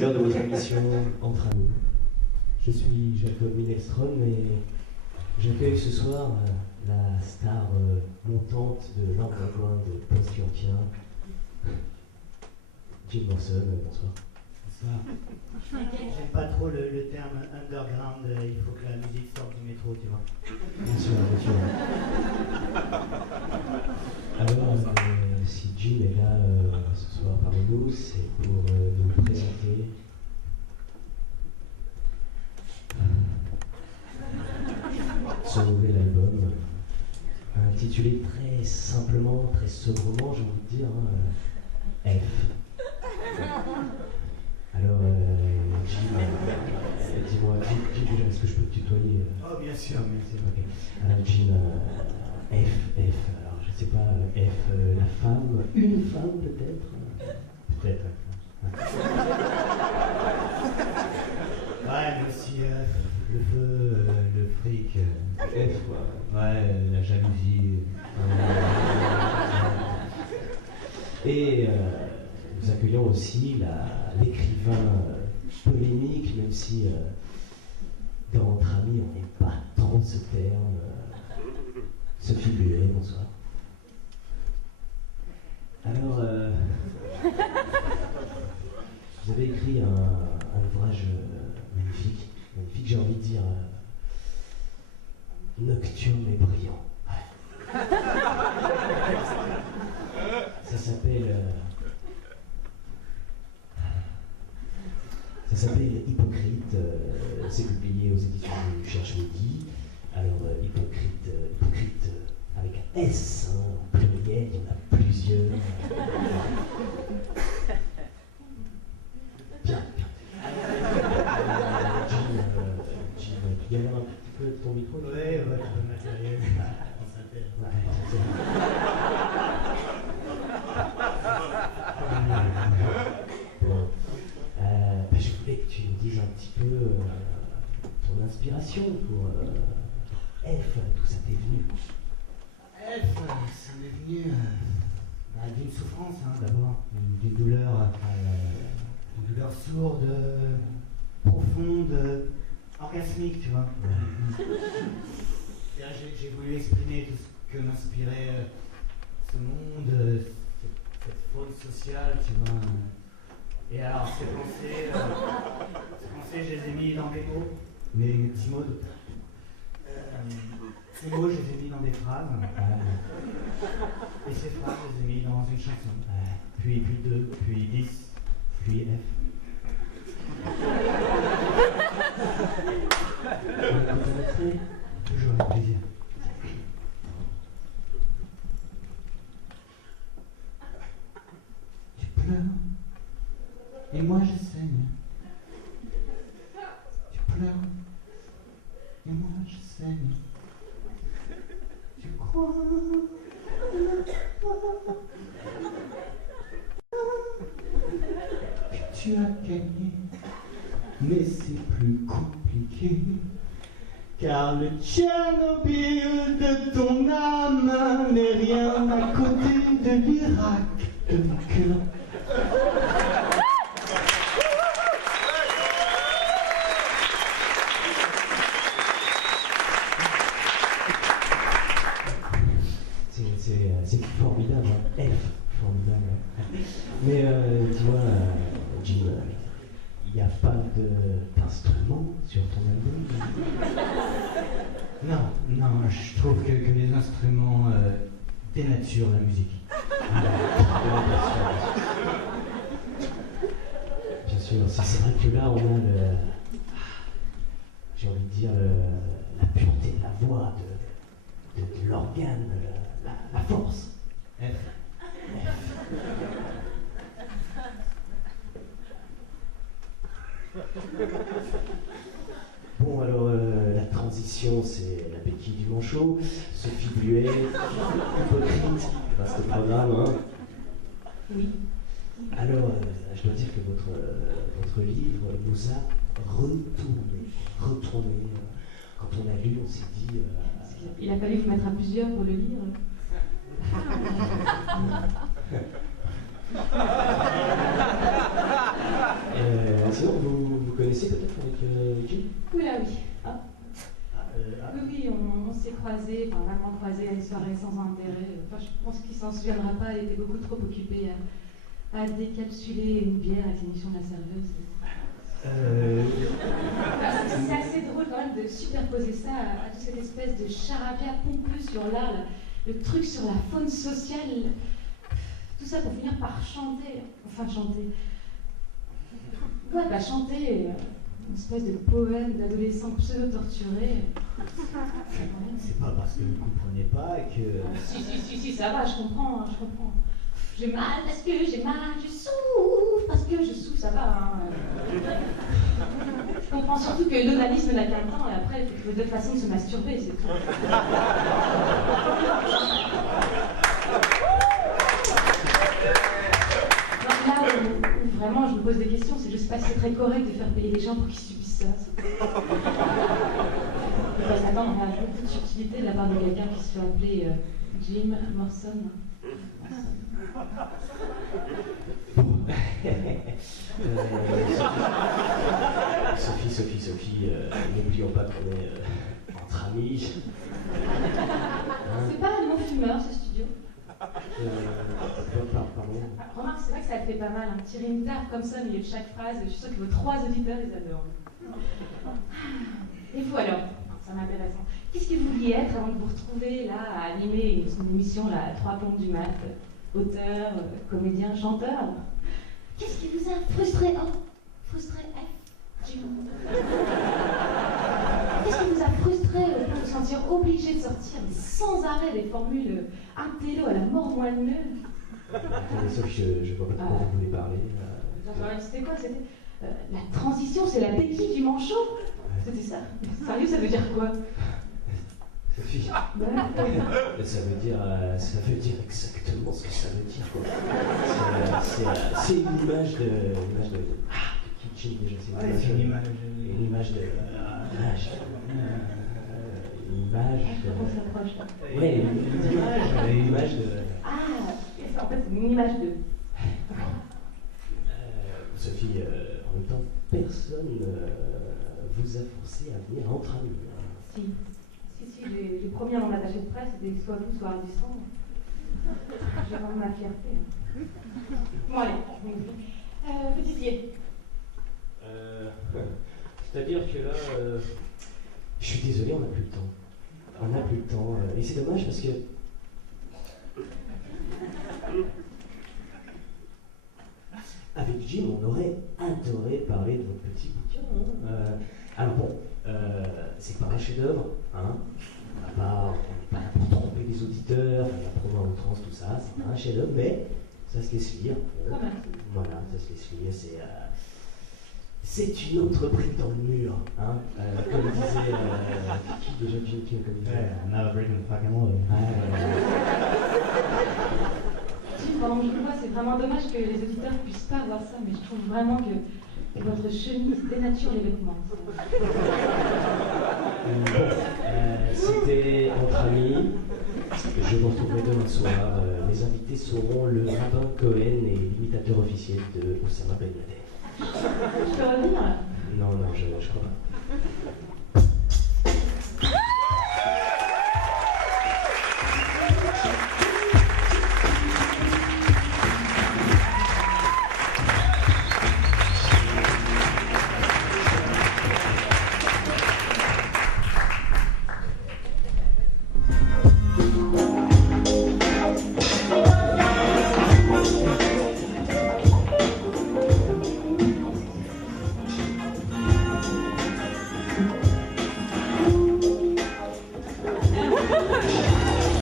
C'est l'heure de votre émission Entre Amis. Je suis Jacob Minelstrom et j'accueille ce soir la star montante de l'underground post-yorkien, Jim Morrison. Bonsoir. Bonsoir. J'aime pas trop le terme underground, il faut que la musique sorte du métro, tu vois. Bien sûr, bien sûr. Alors, si Jim est là ce soir parmi nous, c'est pour nous présenter son nouvel album, intitulé très simplement, très sobrement, j'ai envie de dire, F. Alors, Jim, dis-moi, Jim, est-ce que je peux te tutoyer Oh, bien sûr, bien sûr. Ok. Alors, Jim, F, alors je sais pas, F, la femme, une femme peut-être. Peut-être. Ouais, mais aussi le feu, le fric. F, quoi. Ouais, la jalousie. Et nous accueillons aussi l'écrivain polémique, même si dans Entre Amis on n'aime pas trop ce terme, Sophie Buet, bonsoir. Alors, vous avez écrit un ouvrage magnifique, j'ai envie de dire nocturne et brillant. Ouais. Ça s'appelle Hypocrite, c'est publié aux éditions du Cherche Midi. Alors, Hypocrite avec un S, hein, en pluriel, il y en a plusieurs. Bien. Jim, tu galères un petit peu ton micro? Ouais, tout le matériel. On s'appelle. Bon. Je voulais que tu nous dises un petit peu ton inspiration pour F, d'où ça t'est venu? F, ça m'est venu d'une souffrance, hein, d'abord, d'une douleur sourde, profonde, orgasmique, tu vois. J'ai voulu exprimer tout ce que m'inspirait ce monde, cette faune sociale, tu vois. Et alors, ces pensées, je les ai mis dans des mots, mes petits mots. Ces mots, je les ai mis dans des phrases. Et ces phrases, je les ai mis dans une chanson. Puis 2, puis 10, puis F. Toujours avec plaisir. Tu pleures, et moi je saigne. Tu pleures, et moi je saigne. Tu crois que tu as gagné, mais c'est plus compliqué. Car le Tchernobyl de ton âme n'est rien à côté de l'Irak de mon cœur. C'est formidable, hein. F, formidable. Mais dis-moi, Jim, il n'y a pas d'instrument sur ton album? Non, je trouve que les instruments dénaturent la musique. Bien sûr, c'est vrai que là on a j'ai envie de dire, la pureté de la voix, de l'organe, la force. F. Bon, alors, la transition, c'est la béquille du manchot, Sophie Buet, Hypocrite, vaste programme, hein. Oui. Alors, je dois dire que votre livre nous a retourné. Quand on a lu, on s'est dit... Il a fallu vous mettre à plusieurs pour le lire. croisé, enfin vraiment croisé à une soirée sans intérêt. Enfin, je pense qu'il s'en souviendra pas, il était beaucoup trop occupé à décapsuler une bière avec l'émission de la serveuse. C'est assez drôle quand même de superposer ça à toute cette espèce de charabia pompeux sur l'art, le truc sur la faune sociale, tout ça pour finir par chanter, ouais, bah chanter une espèce de poème d'adolescent pseudo-torturé. C'est pas parce que vous ne comprenez pas que... Si, ça va, je comprends. J'ai mal parce que j'ai mal, je souffre parce que je souffre, ça va. Hein. Je comprends surtout que l'onanisme n'a qu'un temps et après, il faut trouver d'autres façons de se masturber, c'est tout. Donc là où vraiment je me pose des questions, c'est que je sais pas si c'est très correct de faire payer les gens pour qu'ils subissent ça. Parce qu'attends, on a beaucoup de subtilité de la part de quelqu'un qui se fait appeler Jim Morrison. Sophie, n'oublions pas qu'on est entre amis. C'est pas un non-fumeur ce studio. Pardon. Remarque, c'est vrai que ça te fait pas mal, hein. Tirer une tarte comme ça au milieu de chaque phrase, je suis sûre que vos 3 auditeurs les adorent. Et vous alors, ça m'intéresse. Qu'est-ce que vous vouliez être avant de vous retrouver là à animer une émission là, à 3 plombes du mat, auteur, comédien, chanteur? Qu'est-ce qui vous a frustré? Oh, frustré, Jim. Qu'est-ce qui vous a frustré au point de vous sentir obligé de sortir sans arrêt des formules intello à la mort moelleuse? Attendez, Sophie, je vois pas de quoi vous voulez parler. C'était quoi? C'était la transition, c'est la béquille du manchot? C'était ça? Sérieux, ça veut dire quoi? Sophie, ça veut dire exactement ce que ça veut dire, quoi. C'est une image de kitchen déjà, c'est une image de ouais, une image de... Ah, en fait, c'est une image de... Sophie, en même temps, personne vous a forcé à venir entre amis. Si, j'ai promis à mon attaché de presse, c'était soit vous, soit Ardisson. J'ai vraiment ma fierté. Bon, allez, vous disiez. C'est-à-dire que là, je suis désolé, on n'a plus le temps. On n'a plus le temps. Et c'est dommage parce que... Avec Jim, on aurait adoré parler de votre petit bouquin. Hein. Alors bon, c'est pas un chef-d'œuvre, hein. On n'est pas là pour tromper les auditeurs, la promo en outrance, tout ça. C'est pas un chef-d'œuvre, mais ça se laisse lire. Voilà, ça se laisse lire. C'est une entreprise dans le mur, hein. Comme disait qui déjà Jim King, comme disait. Never break the fucking wall. Pendant que je le vois, c'est vraiment dommage que les auditeurs ne puissent pas voir ça, mais je trouve vraiment que votre chemise dénature les vêtements. C'était entre amis. Je vous retrouverai demain soir. Mes invités seront le rabbin Cohen et l'imitateur officiel de Oussama Ben Laden. Je peux revenir? Non, je crois pas.